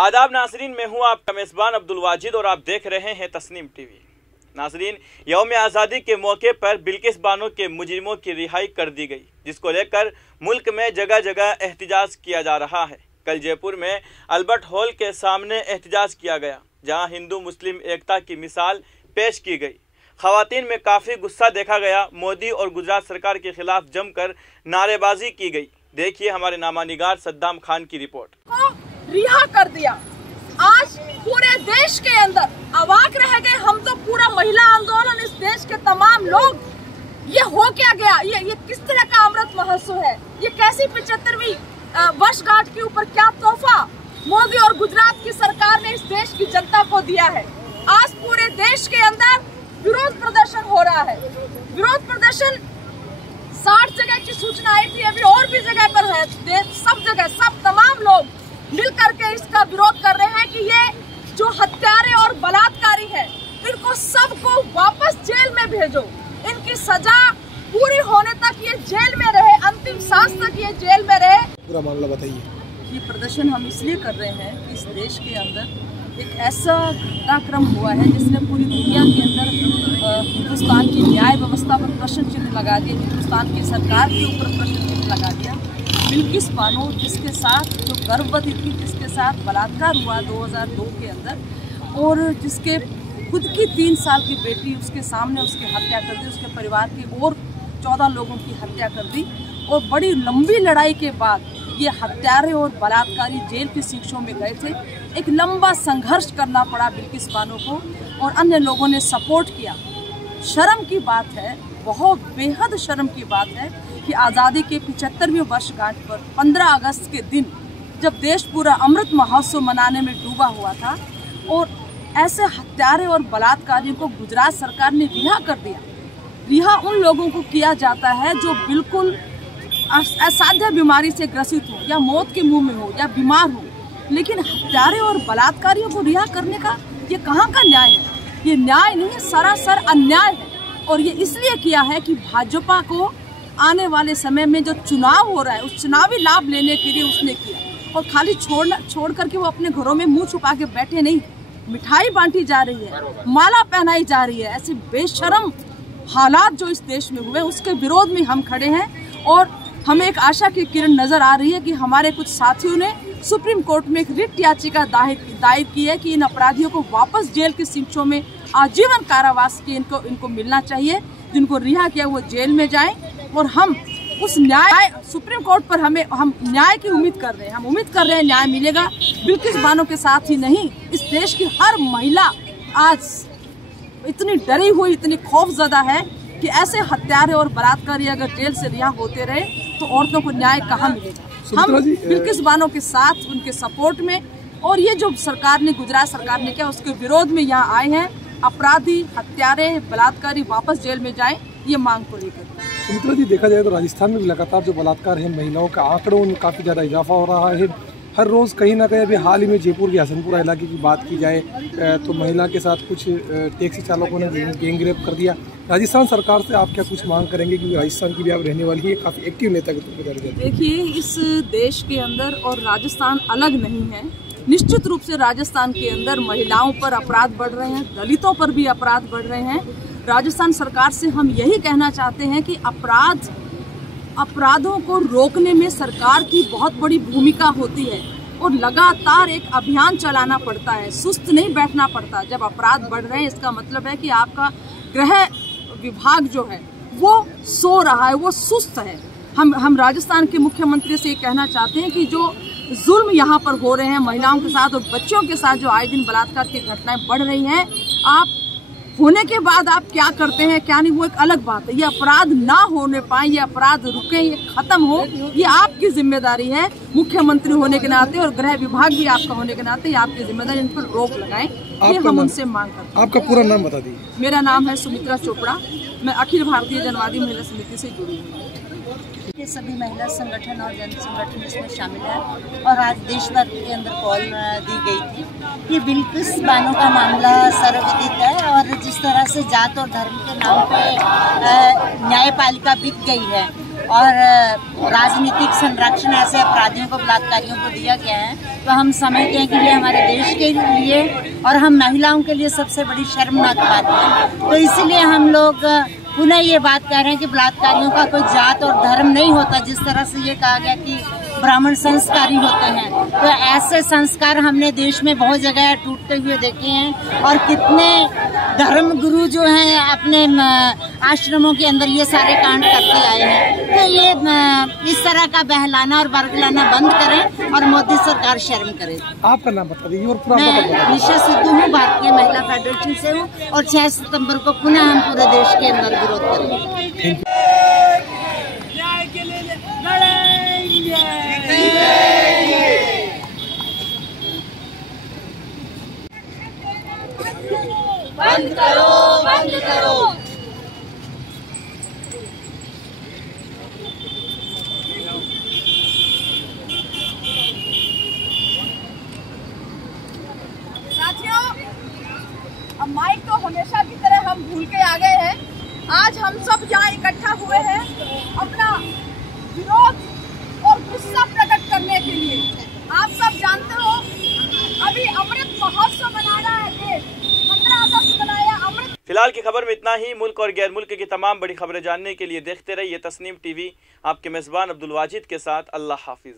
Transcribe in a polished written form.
आदाब नाजरीन, मैं हूं आपका मेज़बान अब्दुल वाजिद और आप देख रहे हैं तस्नीम टीवी। नाजरीन, यौम आज़ादी के मौके पर बिल्किस बानो के मुजरिमों की रिहाई कर दी गई, जिसको लेकर मुल्क में जगह जगह एहतिजाज किया जा रहा है। कल जयपुर में अल्बर्ट हॉल के सामने एहतिजाज किया गया, जहां हिंदू मुस्लिम एकता की मिसाल पेश की गई। खवातीन में काफ़ी गुस्सा देखा गया। मोदी और गुजरात सरकार के खिलाफ जमकर नारेबाजी की गई। देखिए हमारे नामानिगार सद्दाम खान की रिपोर्ट। रिहा कर दिया। आज पूरे देश के अंदर अवाक रह गए हम, तो पूरा महिला आंदोलन, इस देश के तमाम लोग, ये हो क्या गया? ये किस तरह का अमृत महोत्सव है? ये कैसी 75वीं वर्षगांठ के ऊपर क्या तोहफा मोदी और गुजरात की सरकार ने इस देश की जनता को दिया है? आज पूरे देश के अंदर विरोध प्रदर्शन हो रहा है। विरोध प्रदर्शन 60 जगह की सूचना आई थी, अभी और भी जगह पर है। सब जगह सब तमाम लोग मिल करके इसका विरोध कर रहे हैं कि ये जो हत्यारे और बलात्कारी है, इनको सबको वापस जेल में भेजो। इनकी सजा पूरी होने तक ये जेल में रहे, अंतिम सांस तक ये जेल में रहे। पूरा मामला बताइए। ये प्रदर्शन हम इसलिए कर रहे हैं कि इस देश के अंदर एक ऐसा घटनाक्रम हुआ है जिसने पूरी दुनिया के अंदर हिंदुस्तान की न्याय व्यवस्था पर प्रश्न चिन्ह लगा दिया, हिंदुस्तान की सरकार के ऊपर प्रश्न चिन्ह लगा दिया। बिल्किस बानो, जिसके साथ जो गर्भवती थी, जिसके साथ बलात्कार हुआ 2002 के अंदर, और जिसके खुद की 3 साल की बेटी उसके सामने उसकी हत्या कर दी, उसके परिवार के और 14 लोगों की हत्या कर दी। और बड़ी लंबी लड़ाई के बाद ये हत्यारे और बलात्कारी जेल की शिक्षों में गए थे। एक लंबा संघर्ष करना पड़ा बिल्किस बानो को, और अन्य लोगों ने सपोर्ट किया। शर्म की बात है, बहुत बेहद शर्म की बात है कि आज़ादी के 75वीं वर्षगांठ पर 15 अगस्त के दिन, जब देश पूरा अमृत महोत्सव मनाने में डूबा हुआ था, और ऐसे हत्यारे और बलात्कारियों को गुजरात सरकार ने रिहा कर दिया। रिहा उन लोगों को किया जाता है जो बिल्कुल असाध्य बीमारी से ग्रसित हो, या मौत के मुंह में हो, या बीमार हो। लेकिन हत्यारे और बलात्कारियों को रिहा करने का ये कहाँ का न्याय है? ये न्याय नहीं है, सरासर अन्याय है। और ये इसलिए किया है कि भाजपा को आने वाले समय में जो चुनाव हो रहा है, उस चुनावी लाभ लेने के लिए उसने किया। और खाली छोड़ करके वो अपने घरों में मुंह छुपा के बैठे नहीं, मिठाई बांटी जा रही है, माला पहनाई जा रही है। ऐसे बेशर्म हालात जो इस देश में हुए, उसके विरोध में हम खड़े हैं। और हमें एक आशा की किरण नजर आ रही है कि हमारे कुछ साथियों ने सुप्रीम कोर्ट में एक रिट याचिका दायर की है कि इन अपराधियों को वापस जेल की शिक्षों में आजीवन कारावास की इनको मिलना चाहिए। जिनको रिहा किया वो जेल में जाएं, और हम उस न्याय, सुप्रीम कोर्ट पर हम न्याय की उम्मीद कर रहे हैं। हम उम्मीद कर रहे हैं न्याय मिलेगा। बिल्किस बानो के साथ ही नहीं, इस देश की हर महिला आज इतनी डरी हुई, इतनी खौफजदा है कि ऐसे हत्यारे और बलात्कारी अगर जेल से रिहा होते रहे तो औरतों को न्याय कहाँ मिलेगा? हम बिल्किस बानो के साथ, उनके सपोर्ट में, और ये जो सरकार ने, गुजरात सरकार ने किया, उसके विरोध में यहाँ आए हैं। अपराधी, हत्यारे, बलात्कारी वापस जेल में जाएं, ये मांग को लेकर। सुमित्रा जी, देखा जाए तो राजस्थान में भी लगातार जो बलात्कार है, महिलाओं का आंकड़ों में काफ़ी ज़्यादा इजाफा हो रहा है। हर रोज़ कहीं ना कहीं, अभी हाल ही में जयपुर के हसनपुरा इलाके की बात की जाए तो महिला के साथ कुछ टैक्सी चालकों ने गैंग रेप कर दिया। राजस्थान सरकार से आप क्या कुछ मांग करेंगे, क्योंकि राजस्थान की भी आप रहने वाली है, काफ़ी एक्टिव नेता के तौर पर? देखिए, इस देश के अंदर और राजस्थान अलग नहीं है। निश्चित रूप से राजस्थान के अंदर महिलाओं पर अपराध बढ़ रहे हैं, दलितों पर भी अपराध बढ़ रहे हैं। राजस्थान सरकार से हम यही कहना चाहते हैं कि अपराधों को रोकने में सरकार की बहुत बड़ी भूमिका होती है, और लगातार एक अभियान चलाना पड़ता है, सुस्त नहीं बैठना पड़ता। जब अपराध बढ़ रहे हैं, इसका मतलब है कि आपका गृह विभाग जो है वो सो रहा है, वो सुस्त है। हम राजस्थान के मुख्यमंत्री से ये कहना चाहते हैं कि जो जुल्म यहाँ पर हो रहे हैं महिलाओं के साथ और बच्चों के साथ, जो आए दिन बलात्कार की घटनाएं बढ़ रही हैं, आप होने के बाद आप क्या करते हैं क्या नहीं, वो एक अलग बात है। ये अपराध ना होने पाए, ये अपराध रुके, ये खत्म हो, ये आपकी जिम्मेदारी है मुख्यमंत्री होने के नाते, और गृह विभाग भी आपका होने के नाते ये आपकी जिम्मेदारी। इन पर रोक लगाएं, ये हम उनसे मांग करते हैं। आपका पूरा नाम बता दीजिए। मेरा नाम है सुमित्रा चोपड़ा, मैं अखिल भारतीय जनवादी महिला समिति से जुड़ी हूँ। के सभी महिला संगठन और जन संगठन इसमें शामिल है, और आज देश भर के अंदर कॉल दी गई थी। ये बिल्किस बानो का मामला सर्वविदित है, और जिस तरह से जात और धर्म के नाम पे न्यायपालिका बीत गई है, और राजनीतिक संरक्षण ऐसे अपराधियों को, बलात्कारियों को दिया गया है, तो हम समझते हैं कि ये हमारे देश के लिए और हम महिलाओं के लिए सबसे बड़ी शर्मनाक बात है। तो इसीलिए हम लोग पुनः ये बात कह रहे हैं कि बलात्कारियों का कोई जात और धर्म नहीं होता। जिस तरह से ये कहा गया कि ब्राह्मण संस्कारी होते हैं, तो ऐसे संस्कार हमने देश में बहुत जगह टूटते हुए देखे हैं और कितने धर्म गुरु जो हैं अपने आश्रमों के अंदर ये सारे कांड करते आए हैं। तो ये इस तरह का बहलाना और बरगलाना बंद करें और मोदी सरकार शर्म करे। आपका नाम बता दीजिए और पूरा मैं निशा सिद्धू हूँ, भारतीय महिला फेडरेशन से हूँ और 6 सितंबर को पुनः हम पूरे देश के अंदर विरोध करेंगे। न्याय के लिए लड़ेंगे। बंद करो, बंद करो। साथियों, अब माइक तो हमेशा की तरह हम भूल के आ गए हैं। आज हम सब यहाँ इकट्ठा हुए हैं अपना विरोध और गुस्सा प्रकट करने के लिए। आप सब जानते हो अभी अमृत महोत्सव मना रहा है देश, 15 अगस्त मनाया अमृत। फिलहाल की खबर में इतना ही। मुल्क और गैर मुल्क की तमाम बड़ी खबरें जानने के लिए देखते रहिए तस्नीम टीवी। आपके मेजबान अब्दुल वाजिद के साथ। अल्लाह हाफिज।